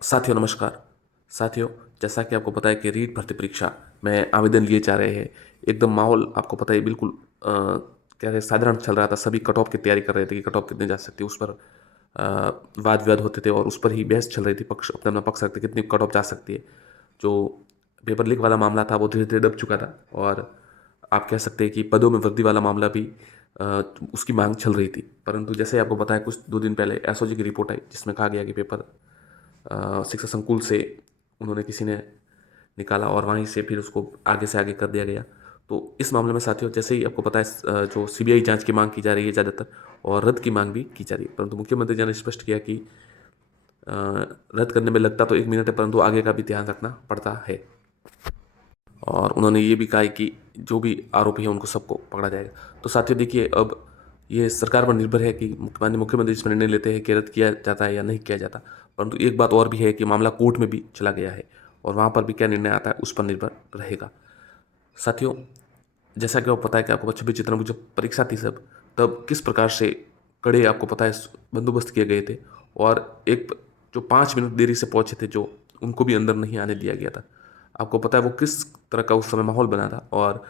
साथियों नमस्कार। साथियों, जैसा कि आपको पता है कि रीट भर्ती परीक्षा में आवेदन लिए जा रहे हैं। एकदम माहौल आपको पता है बिल्कुल क्या है, साधारण चल रहा था। सभी कट ऑफ की तैयारी कर रहे थे कि कट ऑफ कितने जा सकती है, उस पर वाद विवाद होते थे और उस पर ही बहस चल रही थी। पक्ष अपना अपना पक्ष रखते कितनी कट ऑफ जा सकती है। जो पेपर लीक वाला मामला था वो धीरे धीरे दब चुका था और आप कह सकते हैं कि पदों में वृद्धि वाला मामला भी अ, उसकी मांग चल रही थी। परंतु जैसे आपको पता है कुछ 2 दिन पहले एसओजी की रिपोर्ट आई जिसमें कहा गया कि पेपर शिक्षा संकुल से उन्होंने किसी ने निकाला और वहीं से फिर उसको आगे से आगे कर दिया गया। तो इस मामले में साथियों, जैसे ही आपको पता है जो सीबीआई जांच की मांग की जा रही है ज़्यादातर और रद्द की मांग भी की जा रही है। परंतु मुख्यमंत्री जी ने स्पष्ट किया कि रद्द करने में लगता तो 1 मिनट है, परंतु आगे का भी ध्यान रखना पड़ता है। और उन्होंने ये भी कहा है कि जो भी आरोपी हैं उनको सबको पकड़ा जाएगा। तो साथियों देखिए, अब ये सरकार पर निर्भर है कि माननीय मुख्यमंत्री इसमें निर्णय लेते हैं कि रद्द किया जाता है या नहीं किया जाता। परंतु एक बात और भी है कि मामला कोर्ट में भी चला गया है और वहाँ पर भी क्या निर्णय आता है उस पर निर्भर रहेगा। साथियों, जैसा कि आपको पता है कि आपको 26 जनवरी जब परीक्षा थी सब, तब किस प्रकार से कड़े आपको पता है बंदोबस्त किए गए थे और एक जो 5 मिनट देरी से पहुंचे थे जो उनको भी अंदर नहीं आने दिया गया था। आपको पता है वो किस तरह का उस समय माहौल बना था और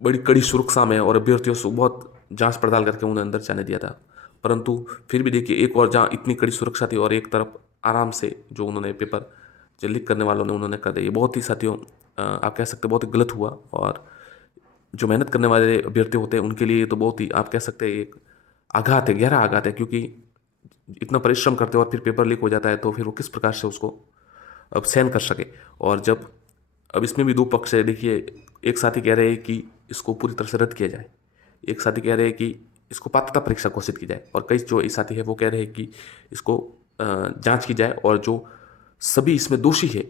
बड़ी कड़ी सुरक्षा में और अभ्यर्थियों से बहुत जांच पड़ताल करके उन्हें अंदर जाने दिया था। परंतु फिर भी देखिए, एक और जहाँ इतनी कड़ी सुरक्षा थी और एक तरफ आराम से जो उन्होंने पेपर जो लीक करने वालों ने उन्होंने कर दिया। ये बहुत ही साथियों आप कह सकते हैं बहुत ही गलत हुआ और जो मेहनत करने वाले अभ्यर्थी होते हैं उनके लिए तो बहुत ही आप कह सकते हैं एक आघात है, गहरा आघात है। क्योंकि इतना परिश्रम करते हो और फिर पेपर लीक हो जाता है तो फिर वो किस प्रकार से उसको अब सहन कर सके। और जब अब इसमें भी दो पक्ष है। देखिए, एक साथी कह रहे हैं कि इसको पूरी तरह से रद्द किया जाए, एक साथी कह रहे हैं कि इसको पात्रता परीक्षा घोषित की जाए और कई जो एक साथी है वो कह रहे हैं कि इसको जांच की जाए और जो सभी इसमें दोषी है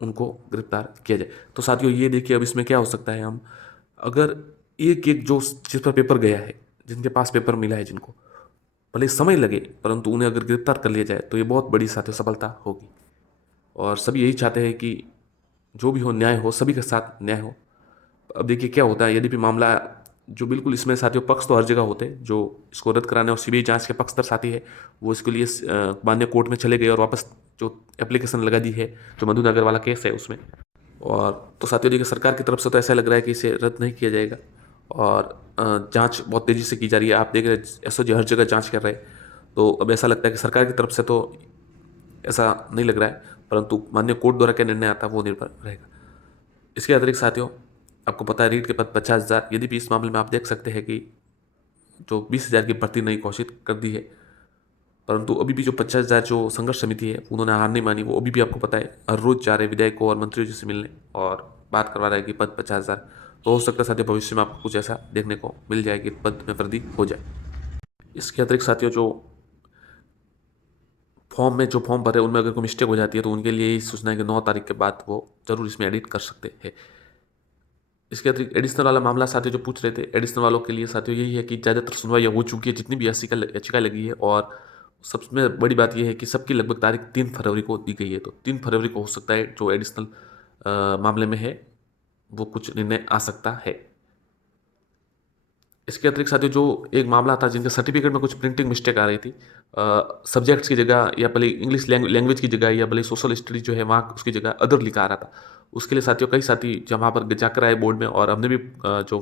उनको गिरफ्तार किया जाए। तो साथियों ये देखिए, अब इसमें क्या हो सकता है, हम अगर एक एक जो जिस पर पेपर गया है, जिनके पास पेपर मिला है, जिनको भले समय लगे परंतु उन्हें अगर गिरफ्तार कर लिया जाए तो ये बहुत बड़ी साथियों सफलता होगी। और सभी यही चाहते हैं कि जो भी हो न्याय हो, सभी के साथ न्याय हो। अब देखिए क्या होता है, यदि भी मामला जो बिल्कुल इसमें साथियों पक्ष तो हर जगह होते हैं, जो इसको रद्द कराने और सीबीआई जांच के पक्षधर साथी है वो इसके लिए माननीय कोर्ट में चले गए और वापस जो एप्लीकेशन लगा दी है, जो मधुनगर वाला केस है उसमें। और तो साथियों देखिए, सरकार की तरफ से तो ऐसा लग रहा है कि इसे रद्द नहीं किया जाएगा और जांच बहुत तेज़ी से की जा रही है। आप देख रहे हैं एसओजी हर जगह जांच कर रहे हैं। तो अब ऐसा लगता है कि सरकार की तरफ से तो ऐसा नहीं लग रहा है, परंतु माननीय कोर्ट द्वारा क्या निर्णय आता है वो निर्भर रहेगा। इसके अतिरिक्त साथियों, आपको पता है रीट के पद 50,000। यदि भी इस मामले में आप देख सकते हैं कि जो 20,000 की भर्ती नई घोषित कर दी है, परंतु अभी भी जो 50,000 जो संघर्ष समिति है उन्होंने हार नहीं मानी। वो अभी भी आपको पता है हर रोज जा रहे विधायकों और मंत्रियों जी से मिलने और बात करवा रहे हैं कि पद 50,000। तो हो सकता है साथियों भविष्य में आपको कुछ ऐसा देखने को मिल जाए कि पद में वृद्धि हो जाए। इसके अतिरिक्त साथियों, जो फॉर्म में जो फॉर्म भरे उनमें अगर कोई मिस्टेक हो जाती है तो उनके लिए यही सूचना है कि 9 तारीख के बाद वो जरूर इसमें एडिट कर सकते हैं। इसके अतिरिक्त एडिशनल वाला मामला साथियों जो पूछ रहे थे, एडिशनल वालों के लिए साथियों यही है कि ज़्यादातर सुनवाई हो चुकी है, जितनी भी याचिका लगी है। और सबसे बड़ी बात यह है कि सबकी लगभग तारीख 3 फरवरी को दी गई है। तो 3 फरवरी को हो सकता है जो एडिशनल मामले में है वो कुछ निर्णय आ सकता है। इसके अतिरिक्त साथियों जो एक मामला था जिनके सर्टिफिकेट में कुछ प्रिंटिंग मिस्टेक आ रही थी, सब्जेक्ट्स की जगह या भले इंग्लिश लैंग्वेज की जगह या भले सोशल स्टडीज जो है वहाँ उसकी जगह अदर लिखा आ रहा था। उसके लिए साथियों कई साथी जब वहाँ पर जाकर आए बोर्ड में और हमने भी जो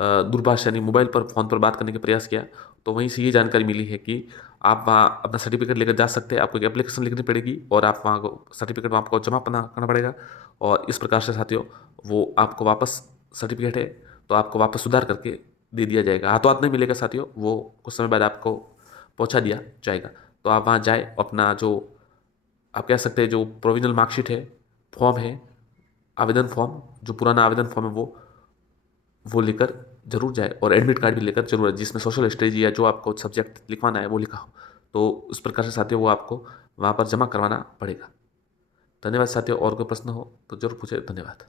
दूरभाष यानी मोबाइल पर फ़ोन पर बात करने का प्रयास किया, तो वहीं से ये जानकारी मिली है कि आप वहाँ अपना सर्टिफिकेट लेकर जा सकते हैं। आपको एक एप्लीकेशन लिखनी पड़ेगी और आप वहाँ सर्टिफिकेट वहाँ आपको जमा करना पड़ेगा और इस प्रकार से साथियों वो आपको वापस सर्टिफिकेट है तो आपको वापस सुधार करके दे दिया जाएगा। हाथों हाथ नहीं मिलेगा साथियों, वो कुछ समय बाद आपको पहुंचा दिया जाएगा। तो आप वहाँ जाए, अपना जो आप कह सकते हैं जो प्रोविजनल मार्कशीट है, फॉर्म है, आवेदन फॉर्म, जो पुराना आवेदन फॉर्म है वो लेकर जरूर जाए और एडमिट कार्ड भी लेकर जरूर आए जिसमें सोशल स्ट्रेटजी या जो आपको सब्जेक्ट लिखवाना है वो लिखा हो। तो उस प्रकार से साथियों वो आपको वहाँ पर जमा करवाना पड़ेगा। धन्यवाद साथियों, और कोई प्रश्न हो तो जरूर पूछे। धन्यवाद।